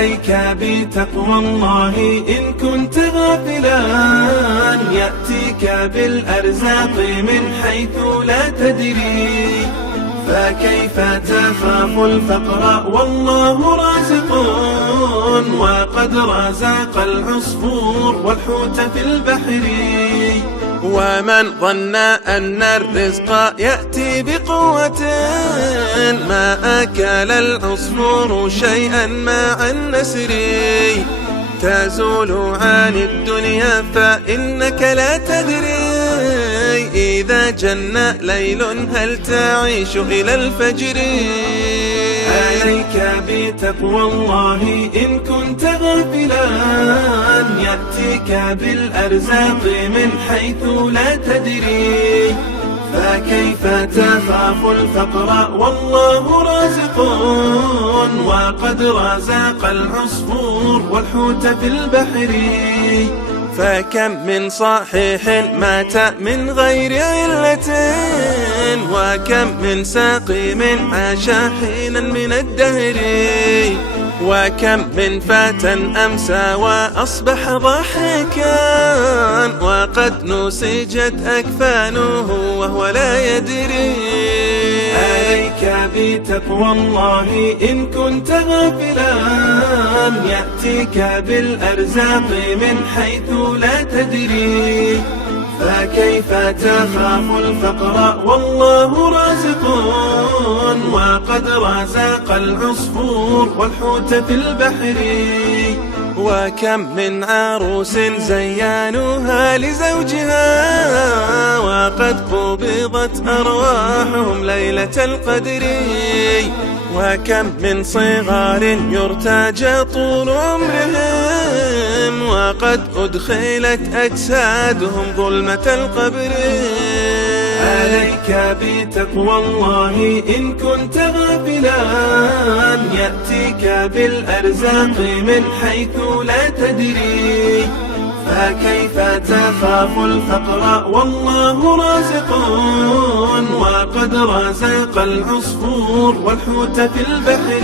عليك بتقوى الله إن كنت غافلا، يأتيك بالأرزاق من حيث لا تدري، فكيف تخاف الفقر والله رازق، وقد رزق العصفور والحوت في البحر. ومن ظن أن الرزق يأتي بقوة، ما أكل العصفور شيئا مع النسر، تزول عن الدنيا فإنك لا تدري، إذا جن ليل هل تعيش إلى الفجر. عليك بتقوى الله إن كنت غافلا، يأتيك بالأرزاق من حيث لا تدري، فكيف تخاف الفقر والله رازق، وقد رزق العصفور والحوت في البحر. فكم من صحيح مات من غير علة، وكم من سقيم عاش حينا من الدهر، وكم من فتى أمسى وأصبح ضاحكا، وقد نسجت أكفانه وهو لا يدري. عليك بتقوى الله إن كنت غافلا، يأتيك بالأرزاق من حيث لا تدري، فكيف تخاف الفقر والله رازق، وقد رزق العصفور والحوت في البحر. وكم من عروس زيانوها لزوجها، وقد قبضت أرواحهم ليلة القدر، وكم من صغار يرتجى طول عمرهم، وقد أدخلت أجسادهم ظلمة القبر. عليك بتقوى الله إن كنت غافلا، يأتيك بالأرزاق من حيث لا تدري، فكيف تخاف الفقر والله رازق، وقد رزق العصفور والحوت في البحر.